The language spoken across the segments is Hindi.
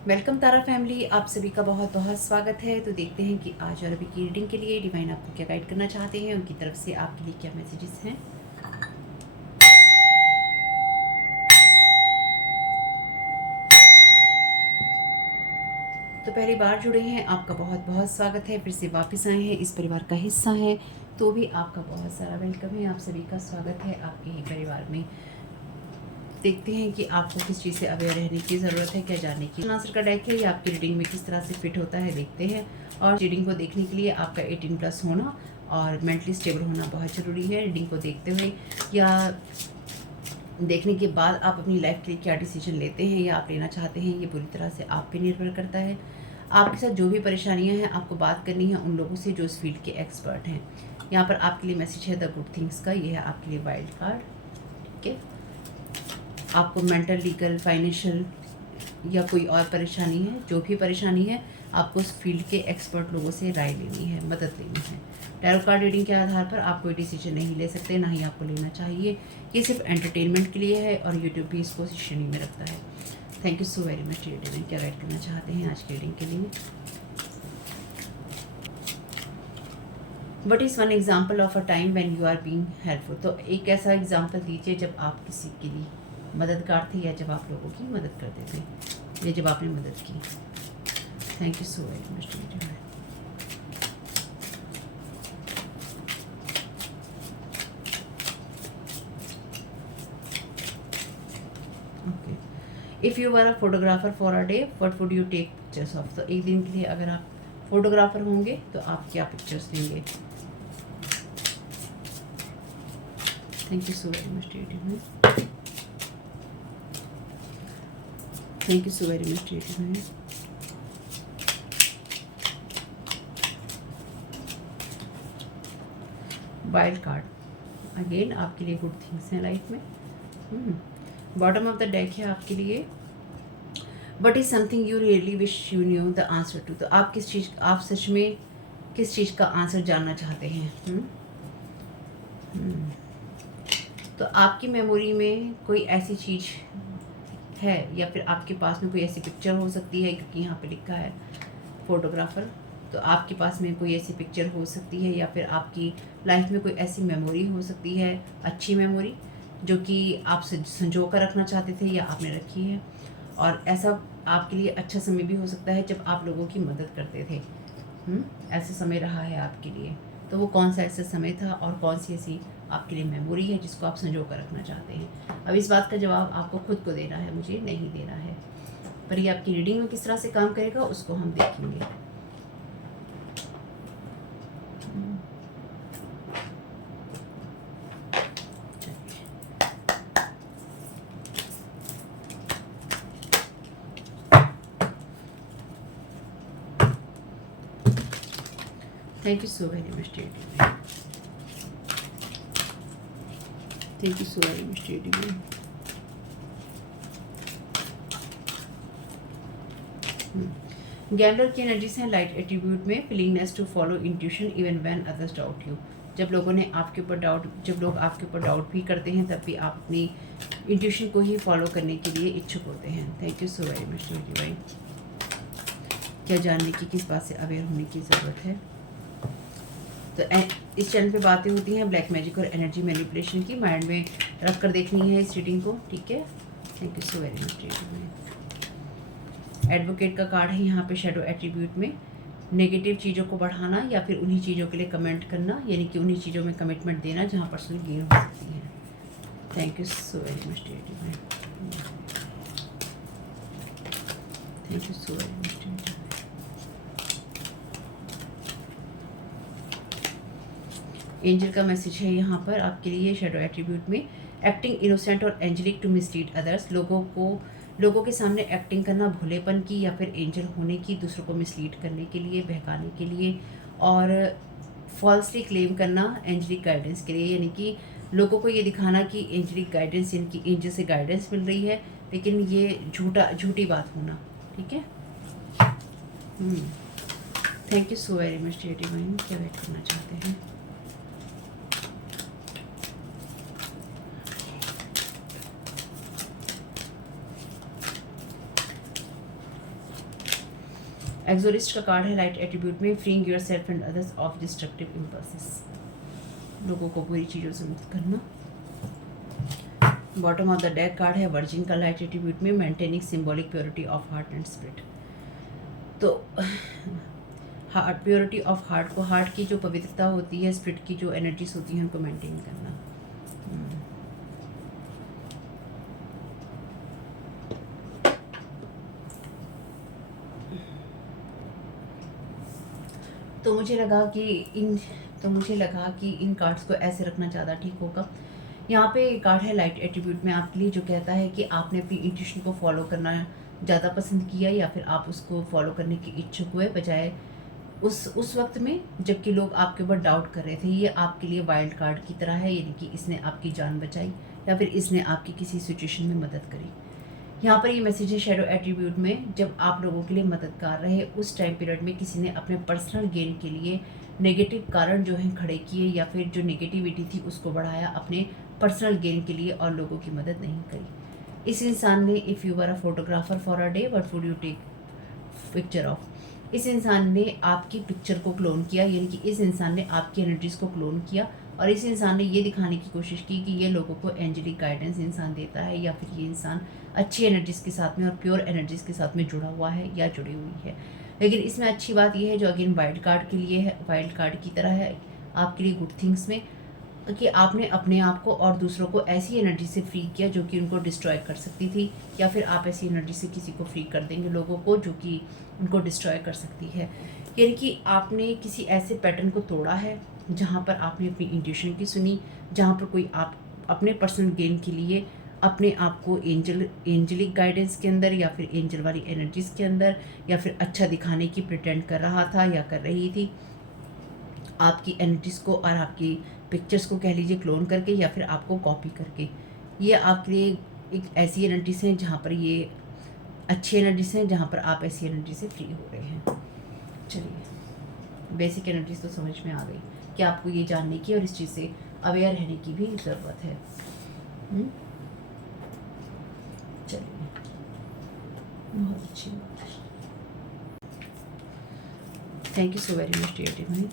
वेलकम तारा फैमिली, आप सभी का बहुत बहुत स्वागत है। तो देखते हैं कि आज और अभी की रीडिंग के लिए डिवाइन आपको क्या गाइड करना चाहते हैं, उनकी तरफ से आपके लिए क्या मैसेजेस हैं। तो पहली बार जुड़े हैं, आपका बहुत बहुत स्वागत है। फिर से वापस आए हैं, इस परिवार का हिस्सा है तो भी आपका बहुत सारा वेलकम है। आप सभी का स्वागत है आपके ही परिवार में। देखते हैं कि आपको किस चीज़ से अवेयर रहने की ज़रूरत है, क्या जानने की। आंसर का डेक है, ये आपकी रीडिंग में किस तरह से फिट होता है देखते हैं। और रीडिंग को देखने के लिए आपका 18+ होना और मेंटली स्टेबल होना बहुत ज़रूरी है। रीडिंग को देखते हुए या देखने के बाद आप अपनी लाइफ के लिए क्या डिसीजन लेते हैं या आप लेना चाहते हैं, ये पूरी तरह से आप पे निर्भर करता है। आपके साथ जो भी परेशानियां हैं, आपको बात करनी है उन लोगों से जो इस फील्ड के एक्सपर्ट हैं। यहाँ पर आपके लिए मैसेज है द गुड थिंग्स का, ये है आपके लिए वाइल्ड कार्ड। ठीक है, आपको मेंटल, लीगल, फाइनेंशियल या कोई और परेशानी है, जो भी परेशानी है, आपको उस फील्ड के एक्सपर्ट लोगों से राय लेनी है, मदद लेनी है। टैरो कार्ड रीडिंग के आधार पर आप कोई डिसीजन नहीं ले सकते, ना ही आपको लेना चाहिए। ये सिर्फ एंटरटेनमेंट के लिए है और यूट्यूब भी इसको श्रेणी में रखता है। Thank you so very much reading. क्या गाइड करना चाहते हैं आज की रीडिंग के लिए? What is one example of a time when you are being helpful. तो एक ऐसा एग्जाम्पल दीजिए जब आप किसी के लिए मददगार थे या जब आप लोगों की मदद करते थे या जब आपने मदद की। Thank you so very much. Okay, if you were a photographer for a day what would you take pictures of. तो एक दिन के लिए अगर आप फोटोग्राफर होंगे तो आप क्या पिक्चर्स लेंगे? Thank you so very much reading. Thank you so very much reading. Wild card again आपके लिए गुड थिंग्स हैं लाइफ में। बॉटम ऑफ द डेक है आपके लिए but is something you really wish you knew the answer to. तो आप किस चीज़, आप सच में किस चीज़ का आंसर जानना चाहते हैं? तो आपकी मेमोरी में कोई ऐसी चीज़ है या फिर आपके पास में कोई ऐसी पिक्चर हो सकती है, क्योंकि यहाँ पे लिखा है फोटोग्राफर। तो आपके पास में कोई ऐसी पिक्चर हो सकती है या फिर आपकी लाइफ में कोई ऐसी मेमोरी हो सकती है, अच्छी मेमोरी, जो कि आप संजो कर रखना चाहते थे या आपने रखी है। और ऐसा आपके लिए अच्छा समय भी हो सकता है जब आप लोगों की मदद करते थे। ऐसा समय रहा है आपके लिए, तो वो कौन सा ऐसा समय था और कौन सी ऐसी आपके लिए मेमोरी है जिसको आप संजो कर रखना चाहते हैं? अब इस बात का जवाब आपको खुद को देना है, मुझे नहीं देना है। पर ये आपकी रीडिंग में किस तरह से काम करेगा उसको हम देखेंगे। Thank you so very much reading. Thank you so very much reading. Gambler की एनर्जीज हैं लाइट एट्रीब्यूट में, willingness to follow intuition even when others doubt you. जब लोगों ने आपके ऊपर डाउट, जब लोग आपके ऊपर डाउट भी करते हैं तब भी आप अपनी इंट्यूशन को ही फॉलो करने के लिए इच्छुक होते हैं। Thank you so very much divine. क्या जानने की, किस बात से अवेयर होने की ज़रूरत है? तो इस चैनल पे बातें होती हैं ब्लैक मैजिक और एनर्जी मैनिपुलेशन की, माइंड में रख कर देखनी है इस रीडिंग को, ठीक है? Thank you so very much reading. Advocate का कार्ड है यहाँ पे शैडो एट्रीब्यूट में, नेगेटिव चीज़ों को बढ़ाना या फिर उन्हीं चीज़ों के लिए कमेंट करना, यानी कि उन्हीं चीज़ों में कमिटमेंट देना जहाँ पर्सनल गेन हो सकती है। Thank you so very much reading. Thank you so very much reading. Angel का मैसेज है यहाँ पर आपके लिए शैडो एट्रीब्यूट में, एक्टिंग इनोसेंट और एंजलिक टू मिसलीड अदर्स। लोगों के सामने एक्टिंग करना भोलेपन की या फिर एंजल होने की, दूसरों को मिसलीड करने के लिए, बहकाने के लिए, और फॉल्सली क्लेम करना एंजलिक गाइडेंस के लिए, यानी कि लोगों को ये दिखाना कि एंजलिक गाइडेंस, यानी कि एंजल से गाइडेंस मिल रही है, लेकिन ये झूठी बात होना। ठीक है? Thank you so very much dear divine. क्या वेट करना चाहते हैं? एक्सोरिस्ट का कार्ड है लाइट एट्रीब्यूट में, freeing yourself and others of destructive impulses, लोगों को बुरी चीज़ों से मुक्त करना। Bottom of the deck card है वर्जिन का लाइट एट्रीब्यूट में, maintaining symbolic purity of heart and spirit. तो हार्ट, प्योरिटी ऑफ हार्ट को, हार्ट की जो पवित्रता होती है, स्पिरिट की जो एनर्जीज होती हैं उनको मेंटेन करना। तो मुझे लगा कि इन कार्ड्स को ऐसे रखना ज़्यादा ठीक होगा। यहाँ पे कार्ड है लाइट एट्रीब्यूट में आपके लिए, जो कहता है कि आपने अपनी इंट्यूशन को फॉलो करना ज़्यादा पसंद किया, या फिर आप उसको फॉलो करने के इच्छुक हुए, बजाय उस वक्त में जबकि लोग आपके ऊपर डाउट कर रहे थे। ये आपके लिए वाइल्ड कार्ड की तरह है, यानी कि इसने आपकी जान बचाई या फिर इसने आपकी किसी सिचुएशन में मदद करी। यहाँ पर ये मैसेज है शैडो एट्रीब्यूट में, जब आप लोगों के लिए मददगार रहे उस टाइम पीरियड में किसी ने अपने पर्सनल गेन के लिए नेगेटिव कारण जो हैं खड़े किए, या फिर जो नेगेटिविटी थी उसको बढ़ाया अपने पर्सनल गेन के लिए, और लोगों की मदद नहीं करी। इस इंसान ने, if you are a photographer for a day what would you take picture of, इस इंसान ने आपकी पिक्चर को क्लोन किया, यानी कि इस इंसान ने आपकी एनर्जीज़ को क्लोन किया, और इस इंसान ने ये दिखाने की कोशिश की कि ये लोगों को एंजेलिक गाइडेंस इंसान देता है, या फिर ये इंसान अच्छी एनर्जीज़ के साथ में और प्योर एनर्जीज़ के साथ में जुड़ा हुआ है या जुड़ी हुई है। लेकिन इसमें अच्छी बात यह है, जो अगेन वाइल्ड कार्ड के लिए है, वाइल्ड कार्ड की तरह है आपके लिए गुड थिंग्स में, कि आपने अपने आप को और दूसरों को ऐसी एनर्जी से फ्री किया जो कि उनको डिस्ट्रॉय कर सकती थी, या फिर आप ऐसी एनर्जी से किसी को फ्री कर देंगे, लोगों को, जो कि उनको डिस्ट्रॉय कर सकती है। यानी कि आपने किसी ऐसे पैटर्न को तोड़ा है जहाँ पर आपने अपनी इंट्यूशन की सुनी, जहाँ पर कोई आप अपने पर्सनल गेन के लिए अपने आप को एंजलिक गाइडेंस के अंदर, या फिर एंजल वाली एनर्जीज़ के अंदर, या फिर अच्छा दिखाने की प्रिटेंड कर रहा था या कर रही थी, आपकी एनर्जीज़ को और आपकी पिक्चर्स को कह लीजिए क्लोन करके, या फिर आपको कॉपी करके। ये आपके लिए एक ऐसी एनर्जीज़ हैं जहाँ पर ये अच्छी एनर्जीज़ हैं, जहाँ पर आप ऐसी एनर्जी से फ्री हो रहे हैं। चलिए, बेसिक एनर्जीज़ तो समझ में आ गई कि आपको ये जानने की और इस चीज़ से अवेयर रहने की भी ज़रूरत है। चलिए, बहुत अच्छी बात है। Thank you so very much dear divine.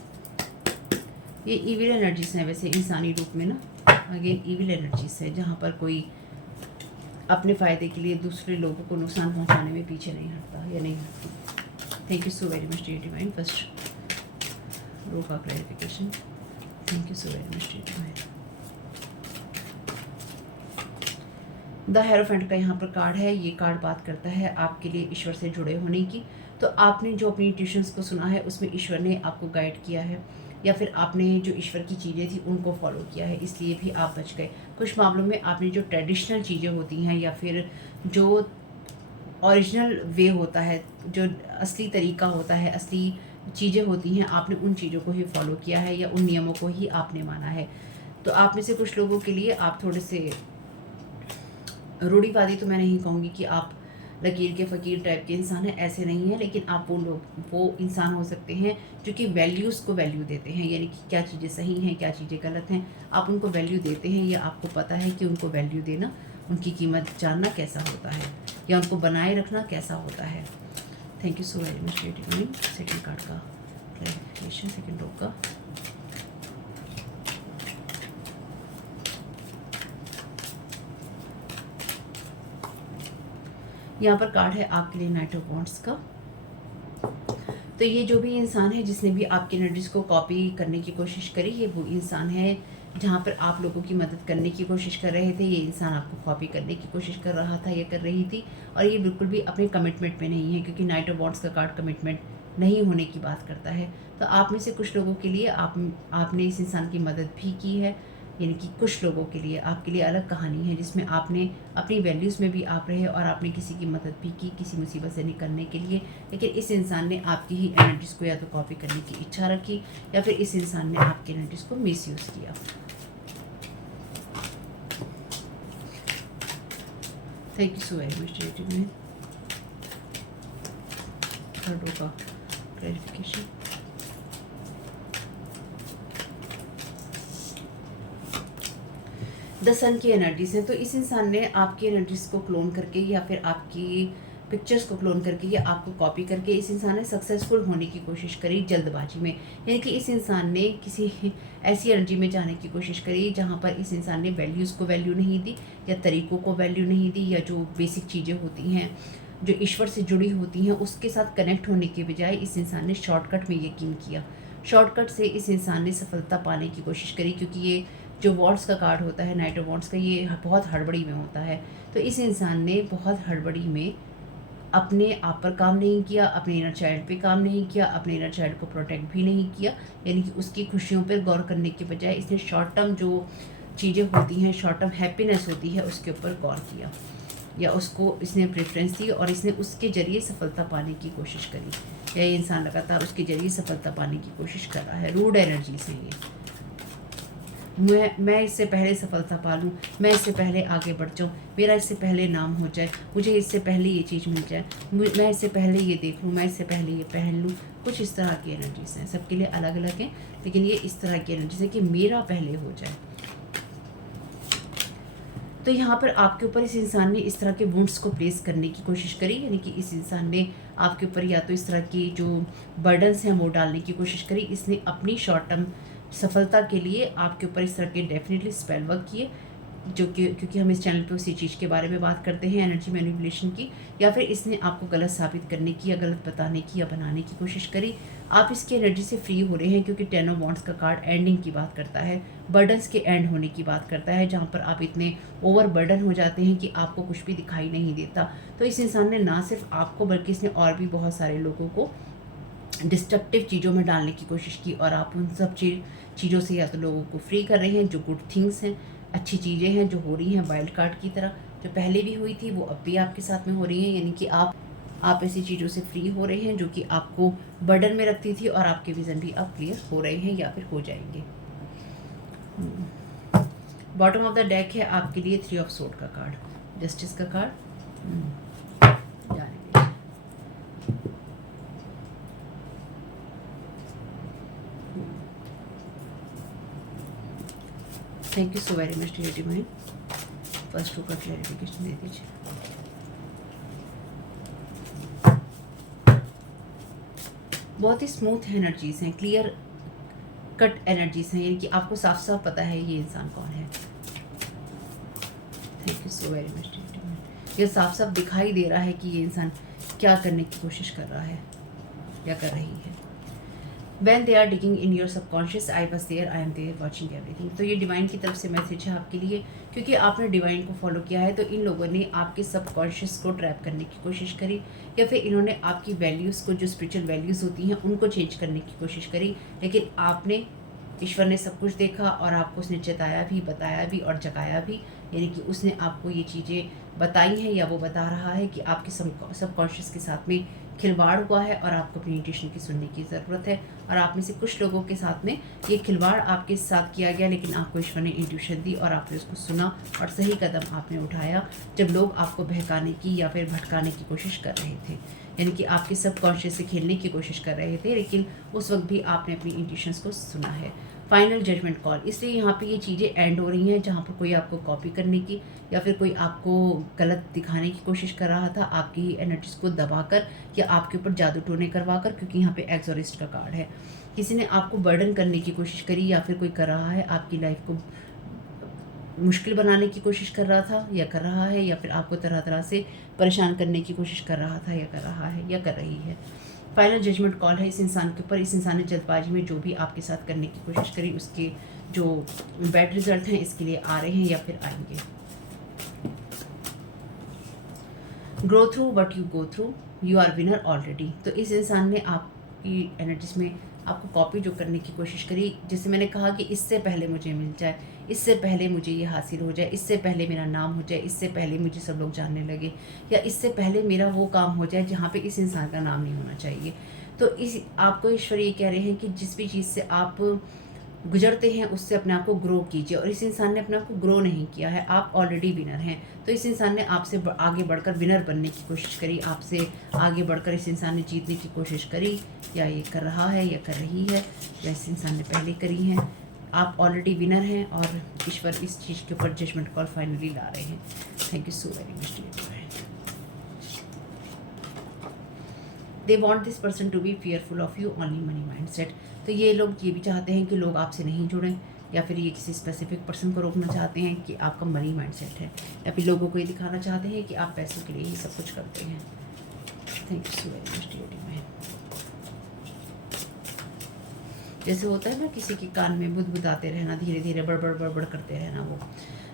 ये इविल एनर्जीज हैं वैसे इंसानी रूप में ना, अगेन इविल एनर्जीज है, जहाँ पर कोई अपने फ़ायदे के लिए दूसरे लोगों को नुकसान पहुँचाने में पीछे नहीं हटता या नहीं हटती। Thank you so very much dear divine. First row का clarification, thank you so very much dear divine. The hierophant का यहाँ पर कार्ड है, ये कार्ड बात करता है आपके लिए ईश्वर से जुड़े होने की। तो आपने जो अपनी ट्यूशन्स को सुना है उसमें ईश्वर ने आपको गाइड किया है, या फिर आपने जो ईश्वर की चीज़ें थी उनको फॉलो किया है, इसलिए भी आप बच गए। कुछ मामलों में आपने जो ट्रेडिशनल चीज़ें होती हैं, या फिर जो ओरिजिनल वे होता है, जो असली तरीका होता है, असली चीज़ें होती हैं, आपने उन चीज़ों को ही फॉलो किया है, या उन नियमों को ही आपने माना है। तो आप में से कुछ लोगों के लिए आप थोड़े से रूढ़िवादी, तो मैं नहीं कहूँगी कि आप लकीर के फ़कीर टाइप के इंसान हैं, ऐसे नहीं है, लेकिन आप वो इंसान हो सकते हैं जो कि वैल्यूज़ को वैल्यू देते हैं, यानी कि क्या चीज़ें सही हैं, क्या चीज़ें गलत हैं, आप उनको वैल्यू देते हैं, या आपको पता है कि उनको वैल्यू देना, उनकी कीमत जानना कैसा होता है, या उनको बनाए रखना कैसा होता है। Thank you so very much divine. Second card का क्लैरिफिकेशन, सेकंड रो का। यहाँ पर कार्ड है आपके लिए नाइट ऑफ वॉन्ड्स का। तो ये जो भी इंसान है जिसने भी आपकी एनर्जीज़ को कॉपी करने की कोशिश करी, ये वो इंसान है जहाँ पर आप लोगों की मदद करने की कोशिश कर रहे थे, ये इंसान आपको कॉपी करने की कोशिश कर रहा था या कर रही थी, और ये बिल्कुल भी अपने कमिटमेंट में नहीं है, क्योंकि नाइट ऑफ वॉन्ड्स का कार्ड कमिटमेंट नहीं होने की बात करता है। तो आप में से कुछ लोगों के लिए आपने इस इंसान की मदद भी की है, यानी कि कुछ लोगों के लिए आपके लिए अलग कहानी है जिसमें आपने अपनी वैल्यूज़ में भी आप रहे, और आपने किसी की मदद भी की किसी मुसीबत से निकलने के लिए। लेकिन इस इंसान ने आपकी ही एनर्जीज़ को या तो कॉपी करने की इच्छा रखी, या फिर इस इंसान ने आपकी एनर्जीज़ को मिसयूज़ किया। Thank you so very much dear में थर्ड रो का क्लैरिफिकेशन। द सन की एनर्जीज हैं, तो इस इंसान ने आपकी एनर्जीज़ को क्लोन करके, या फिर आपकी पिक्चर्स को क्लोन करके या आपको कॉपी करके इस इंसान ने सक्सेसफुल होने की कोशिश करी जल्दबाजी में। यानी कि इस इंसान ने किसी ऐसी एनर्जी में जाने की कोशिश करी जहाँ पर इस इंसान ने वैल्यूज़ को वैल्यू नहीं दी, या तरीक़ों को वैल्यू नहीं दी, या जो बेसिक चीज़ें होती हैं जो ईश्वर से जुड़ी होती हैं उसके साथ कनेक्ट होने के बजाय इस इंसान ने शॉर्टकट में यकीन किया। शॉर्टकट से इस इंसान ने सफलता पाने की कोशिश करी, क्योंकि ये जो वॉन्ड्स का कार्ड होता है, नाइट ऑफ वॉन्ड्स का, ये बहुत हड़बड़ी में होता है। तो इस इंसान ने बहुत हड़बड़ी में अपने आप पर काम नहीं किया, अपने इनर चाइल्ड पे काम नहीं किया, अपने इनर चाइल्ड को प्रोटेक्ट भी नहीं किया। यानी कि उसकी खुशियों पर गौर करने के बजाय इसने शॉर्ट टर्म जो चीज़ें होती हैं, शॉर्ट टर्म हैप्पीनेस होती है, उसके ऊपर गौर किया, या उसको इसने प्रेफरेंस दी और इसने उसके ज़रिए सफलता पाने की कोशिश करी। यह इंसान लगातार उसके ज़रिए सफलता पाने की कोशिश कर रहा है। रूड एनर्जी से ये मैं इससे पहले सफलता पा लूँ, मैं इससे पहले आगे बढ़ जाऊँ, मेरा इससे पहले नाम हो जाए, मुझे इससे पहले ये चीज़ मिल जाए, मैं इससे पहले ये देख लूँ, मैं इससे पहले ये पहन लूँ। कुछ इस तरह की एनर्जीज हैं, सबके लिए अलग अलग हैं, लेकिन ये इस तरह की एनर्जीज है कि मेरा पहले हो जाए। तो यहाँ पर आपके ऊपर इस इंसान ने इस तरह के वुंड्स को प्लेस करने की कोशिश करी। यानी कि इस इंसान ने आपके ऊपर या तो इस तरह की जो बर्डन्स हैं वो डालने की कोशिश करी। इसने अपनी शॉर्ट टर्म सफलता के लिए आपके ऊपर इस तरह के डेफिनेटली स्पेल वर्क किए, जो कि क्योंकि हम इस चैनल पे उसी चीज़ के बारे में बात करते हैं, एनर्जी मैनिपुलेशन की। या फिर इसने आपको गलत साबित करने की या गलत बताने की या बनाने की कोशिश करी। आप इसकी एनर्जी से फ्री हो रहे हैं, क्योंकि 10 ऑफ वॉन्ड्स का कार्ड एंडिंग की बात करता है, बर्डन्स के एंड होने की बात करता है, जहाँ पर आप इतने ओवर बर्डन हो जाते हैं कि आपको कुछ भी दिखाई नहीं देता। तो इस इंसान ने ना सिर्फ आपको बल्कि इसने और भी बहुत सारे लोगों को डिस्ट्रक्टिव चीज़ों में डालने की कोशिश की, और आप उन सब चीज़ों से या तो लोगों को फ्री कर रहे हैं, जो गुड थिंग्स हैं, अच्छी चीज़ें हैं जो हो रही हैं वाइल्ड कार्ड की तरह, जो पहले भी हुई थी वो अब भी आपके साथ में हो रही हैं। यानी कि आप ऐसी चीज़ों से फ्री हो रहे हैं जो कि आपको बर्डन में रखती थी, और आपके विज़न भी अब क्लियर हो रहे हैं या फिर हो जाएंगे। बॉटम ऑफ द डेक है आपके लिए 3 ऑफ सोर्ड का कार्ड, जस्टिस का card. Thank you so very much dear divine. First two का क्लैरिफिकेशन दे दीजिए। बहुत ही स्मूथ एनर्जीज हैं, क्लियर कट एनर्जीज हैं, यानी कि आपको साफ साफ पता है ये इंसान कौन है। Thank you so very much dear divine. ये साफ साफ दिखाई दे रहा है कि ये इंसान क्या करने की कोशिश कर रहा है या कर रही है। When they are digging in your subconscious, I was there, I am there, watching everything। तो ये डिवाइन की तरफ से मैसेज है आपके लिए, क्योंकि आपने डिवाइन को फॉलो किया है। तो इन लोगों ने आपके सबकॉन्शियस को ट्रैप करने की कोशिश करी, या फिर इन्होंने आपकी वैल्यूज़ को, जो स्पिरिचुअल वैल्यूज़ होती हैं, उनको चेंज करने की कोशिश करी। लेकिन आपने, ईश्वर ने सब कुछ देखा और आपको उसने चेताया भी, बताया भी और जगाया भी। यानी कि उसने आपको ये चीज़ें बताई हैं, या वो बता रहा है कि आपके सबकॉन्शियस के साथ में खिलवाड़ हुआ है और आपको अपनी इंट्यूशन की सुनने की ज़रूरत है। और आप में से कुछ लोगों के साथ में ये खिलवाड़ आपके साथ किया गया, लेकिन आपको ईश्वर ने इंट्यूशन दी और आपने उसको सुना और सही कदम आपने उठाया, जब लोग आपको बहकाने की या फिर भटकाने की कोशिश कर रहे थे। यानी कि आपके सबकॉन्शियस से खेलने की कोशिश कर रहे थे, लेकिन उस वक्त भी आपने अपनी इंट्यूशंस को सुना है। फाइनल जजमेंट कॉल, इसलिए यहाँ पे ये चीज़ें एंड हो रही हैं, जहाँ पर कोई आपको कॉपी करने की या फिर कोई आपको गलत दिखाने की कोशिश कर रहा था, आपकी ही एनर्जीज को दबाकर या आपके ऊपर जादू टोने करवा कर, क्योंकि यहाँ पे एक्सोरिस्ट का कार्ड है। किसी ने आपको बर्डन करने की कोशिश करी, या फिर कोई कर रहा है आपकी लाइफ को मुश्किल बनाने की कोशिश कर रहा था या कर रहा है, या फिर आपको तरह तरह से परेशान करने की कोशिश कर रहा था या कर रहा है या कर रही है। फाइनल जजमेंट कॉल है इस इंसान के ऊपर। इस इंसान ने जल्दबाजी में जो भी आपके साथ करने की कोशिश करी, उसके जो बैड रिजल्ट हैं इसके लिए आ रहे हैं या फिर आएंगे। Grow through what you go through, you are winner already. तो इस इंसान ने आपकी एनर्जीज में आपको कॉपी जो करने की कोशिश करी, जैसे मैंने कहा कि इससे पहले मुझे मिल जाए, इससे पहले मुझे ये हासिल हो जाए, इससे पहले मेरा नाम हो जाए, इससे पहले मुझे सब लोग जानने लगे, या इससे पहले मेरा वो काम हो जाए जहाँ पे इस इंसान का नाम नहीं होना चाहिए। तो इस आपको ईश्वर ये कह रहे हैं कि जिस भी चीज़ से आप गुजरते हैं उससे अपने आप को ग्रो कीजिए। और इस इंसान ने अपने आप को ग्रो नहीं किया है, आप ऑलरेडी विनर हैं। तो इस इंसान ने आपसे आगे बढ़कर विनर बनने की कोशिश करी, आपसे आगे बढ़कर इस इंसान ने जीतने की कोशिश करी, या ये कर रहा है या कर रही है, या इस इंसान ने पहले करी है। आप ऑलरेडी विनर हैं और ईश्वर इस चीज़ के ऊपर जजमेंट कॉल फाइनली ला रहे हैं। Thank you so very much dear. They want this person to be fearful of you, only money mindset. तो ये लोग ये भी चाहते हैं कि लोग आपसे नहीं जुड़ें, या फिर ये किसी स्पेसिफिक पर्सन को रोकना चाहते हैं कि आपका मनी माइंड सेट है, या फिर लोगों को ये दिखाना चाहते हैं कि आप पैसों के लिए ही सब कुछ करते हैं। Thank you so very much dear divine. जैसे होता है ना किसी के कान में बुदबुदाते रहना, धीरे धीरे बड़बड़ बड़बड़ करते रहना, वो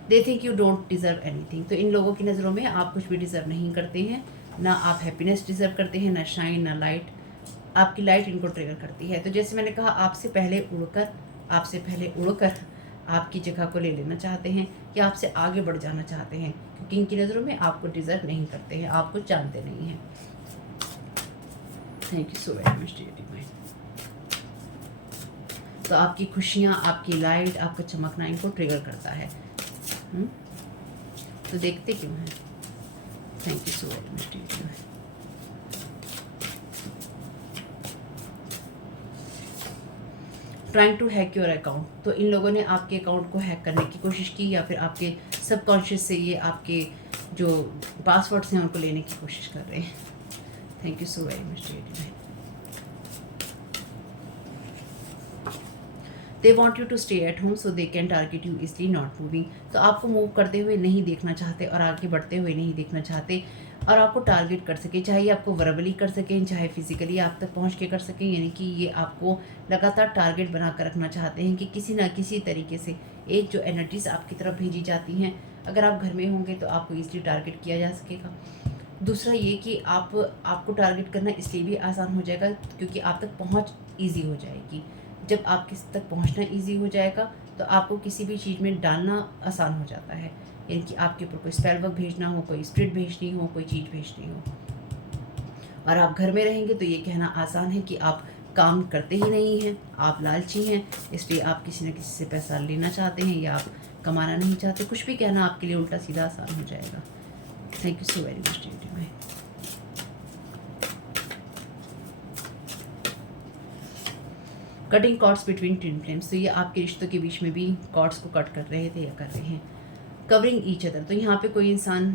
they think you don't deserve anything. तो इन लोगों की नज़रों में आप कुछ भी डिज़र्व नहीं करते हैं, ना आप हैप्पीनेस डिज़र्व करते हैं, ना शाइन, ना लाइट। आपकी लाइट इनको ट्रिगर करती है। तो जैसे मैंने कहा, आपसे पहले उड़कर आपकी जगह को ले लेना चाहते हैं, या आपसे आगे बढ़ जाना चाहते हैं, क्योंकि इनकी नज़रों में आपको डिज़र्व नहीं करते हैं, आपको जानते नहीं हैं। Thank you so very much dear divine. तो आपकी खुशियाँ, आपकी लाइट, आपका चमकना इनको ट्रिगर करता है। तो देखते क्यों हैं। Thank you so very much dear divine. Trying to hack your account. तो इन लोगों ने आपके अकाउंट को हैक करने की कोशिश की, या फिर आपके सबकॉन्शियस से ये आपके जो पासवर्ड्स हैं उनको लेने की कोशिश कर रहे हैं। Thank you so very much dear divine. They want you to stay at home so they can target you easily not moving. तो आपको मूव करते हुए नहीं देखना चाहते और आगे बढ़ते हुए नहीं देखना चाहते, और आपको टारगेट कर सके, चाहे आपको वर्बली कर सकें, चाहे फिजिकली आप तक पहुंच के कर सकें। यानी कि ये आपको लगातार टारगेट बना कर रखना चाहते हैं कि किसी ना किसी तरीके से एक जो एनर्जीज आपकी तरफ भेजी जाती हैं, अगर आप घर में होंगे तो आपको ईजिली टारगेट किया जा सकेगा। दूसरा ये कि आपको टारगेट करना इसलिए भी आसान हो जाएगा क्योंकि आप तक पहुँच ईजी हो जाएगी। जब आप किसी तक पहुंचना इजी हो जाएगा तो आपको किसी भी चीज़ में डालना आसान हो जाता है। यानी कि आपके ऊपर कोई स्पेल वर्क भेजना हो, कोई स्पिरिट भेजनी हो, कोई चीज़ भेजनी हो, और आप घर में रहेंगे तो ये कहना आसान है कि आप काम करते ही नहीं हैं, आप लालची हैं, इसलिए आप किसी न किसी से पैसा लेना चाहते हैं, या आप कमाना नहीं चाहते। कुछ भी कहना आपके लिए उल्टा सीधा आसान हो जाएगा। Thank you so very much dear divine. Cutting cords between twin flames. तो ये आपके रिश्तों के बीच में भी कॉर्ड्स को कट कर रहे थे या कर रहे हैं। Covering each other. तो यहाँ पे कोई इंसान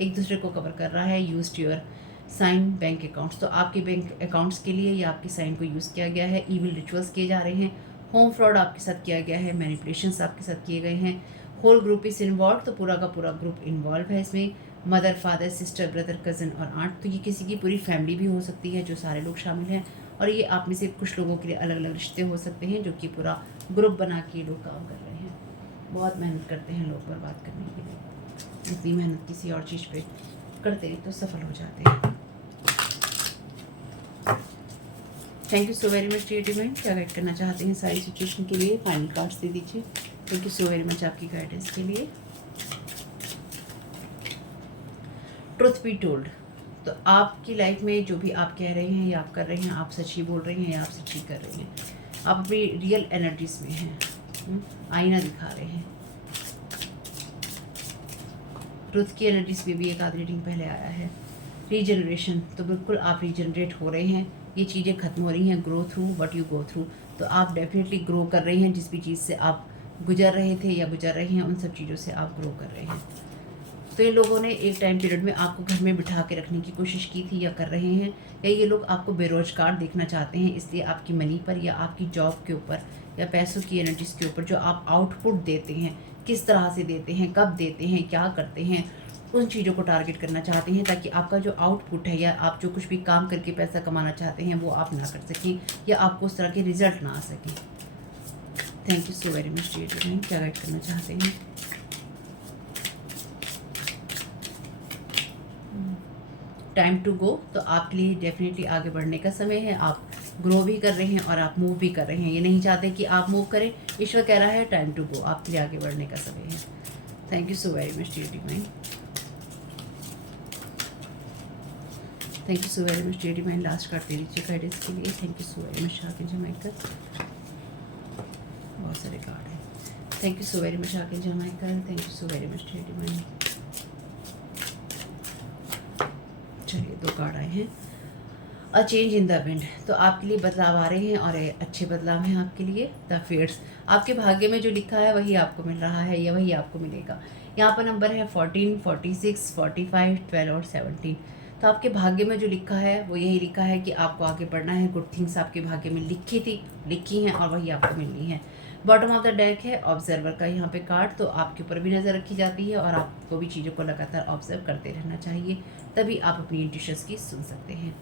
एक दूसरे को कवर कर रहा है। Used your sign bank accounts. तो आपके बैंक अकाउंट्स के लिए या आपके साइन को यूज़ किया गया है। ईविल रिचुअल्स किए जा रहे हैं। होम फ्रॉड आपके साथ किया गया है। मैनिपुलेशंस आपके साथ किए गए हैं। Whole group is involve. तो पूरा का पूरा ग्रुप इन्वॉल्व है इसमें। Mother, father, sister, brother, cousin और आंट। तो ये किसी की पूरी फैमिली भी हो सकती है, जो सारे लोग शामिल हैं। और ये आप में से कुछ लोगों के लिए अलग अलग रिश्ते हो सकते हैं, जो कि पूरा ग्रुप बना के लोग काम कर रहे हैं। बहुत मेहनत करते हैं लोग बर्बाद करने के लिए। इतनी मेहनत किसी और चीज़ पे करते हैं तो सफल हो जाते हैं। Thank you so very much dear divine. क्या गाइड करना चाहते हैं सारी सिचुएशन के लिए? फाइनल कार्ड्स दे दीजिए। Thank you so very much आपकी गाइडेंस के लिए। Truth be told. तो आपकी लाइफ में जो भी आप कह रहे हैं या आप कर रहे हैं, आप सच ही बोल रहे हैं या आप सच ही कर रहे हैं। आप अपनी रियल एनर्जीज में हैं। आईना दिखा रहे हैं। ट्रुथ की एनर्जीज में भी एक आध रीडिंग पहले आया है। रीजनरेशन। तो बिल्कुल आप रीजनरेट हो रहे हैं। ये चीज़ें खत्म हो रही हैं। Grow through what you go through. तो आप डेफिनेटली ग्रो कर रहे हैं। जिस भी चीज़ से आप गुजर रहे थे या गुजर रहे हैं, उन सब चीज़ों से आप ग्रो कर रहे हैं। तो ये लोगों ने एक टाइम पीरियड में आपको घर में बिठा के रखने की कोशिश की थी या कर रहे हैं, या ये लोग आपको बेरोजगार देखना चाहते हैं, इसलिए आपकी मनी पर या आपकी जॉब के ऊपर या पैसों की एनर्जीज के ऊपर जो आप आउटपुट देते हैं, किस तरह से देते हैं, कब देते हैं, क्या करते हैं, उन चीज़ों को टारगेट करना चाहते हैं, ताकि आपका जो आउटपुट है या आप जो कुछ भी काम करके पैसा कमाना चाहते हैं वो आप ना कर सकें, या आपको उस तरह के रिजल्ट ना आ सकें। Thank you so very much dear divine. क्या गाइड करना चाहते हैं? Time to go. तो आपके लिए डेफिनेटली आगे बढ़ने का समय है। आप ग्रो भी कर रहे हैं और आप मूव भी कर रहे हैं। ये नहीं चाहते कि आप मूव करें। ईश्वर कह रहा है टाइम टू गो, आपके लिए आगे बढ़ने का समय है। Thank you so very much dear divine. Thank you so very much dear divine. Last card दे दीजिए गाइडेंस के लिए। Thank you so very much archangel Michael. बहुत सारे कार्ड हैं। Thank you so very much archangel Michael. Thank you so very much dear divine. चलिए 2 कार्ड आए हैं। A change in the wind. तो आपके लिए बदलाव आ रहे हैं और अच्छे बदलाव हैं आपके लिए। The fates. आपके भाग्य में जो लिखा है वही आपको मिल रहा है या वही आपको मिलेगा। यहाँ पर नंबर है 14, 46, 45, 12 और 17। तो आपके भाग्य में जो लिखा है वो यही लिखा है कि आपको आगे बढ़ना है। गुड थिंग्स आपके भाग्य में लिखी हैं और वही आपको मिलनी है। बॉटम ऑफ द डेक है ऑब्जर्वर का यहाँ पे कार्ड, तो आपके ऊपर भी नज़र रखी जाती है और आपको भी चीज़ों को लगातार ऑब्जर्व करते रहना चाहिए, तभी आप अपनी इंट्यूशंस की सुन सकते हैं।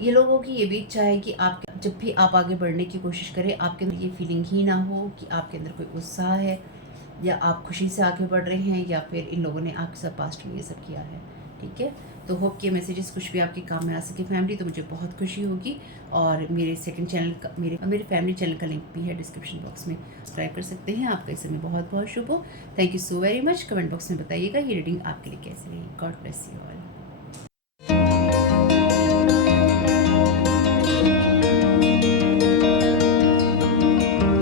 ये लोगों की ये भी इच्छा है कि आप जब भी आप आगे बढ़ने की कोशिश करें, आपके अंदर ये फीलिंग ही ना हो कि आपके अंदर कोई उत्साह है या आप खुशी से आगे बढ़ रहे हैं या फिर इन लोगों ने आपके साथ पास्ट में ये सब किया है। ठीक है, तो होप कि मैसेजेस कुछ भी आपके काम में आ सके फैमिली, तो मुझे बहुत खुशी होगी। और मेरे सेकंड चैनल का मेरे फैमिली चैनल का लिंक भी है डिस्क्रिप्शन बॉक्स में, सब्सक्राइब कर सकते हैं। आपका इस समय बहुत बहुत शुभ हो। Thank you so very much. Comment box में बताइएगा ये रीडिंग आपके लिए कैसी रही। God bless you all.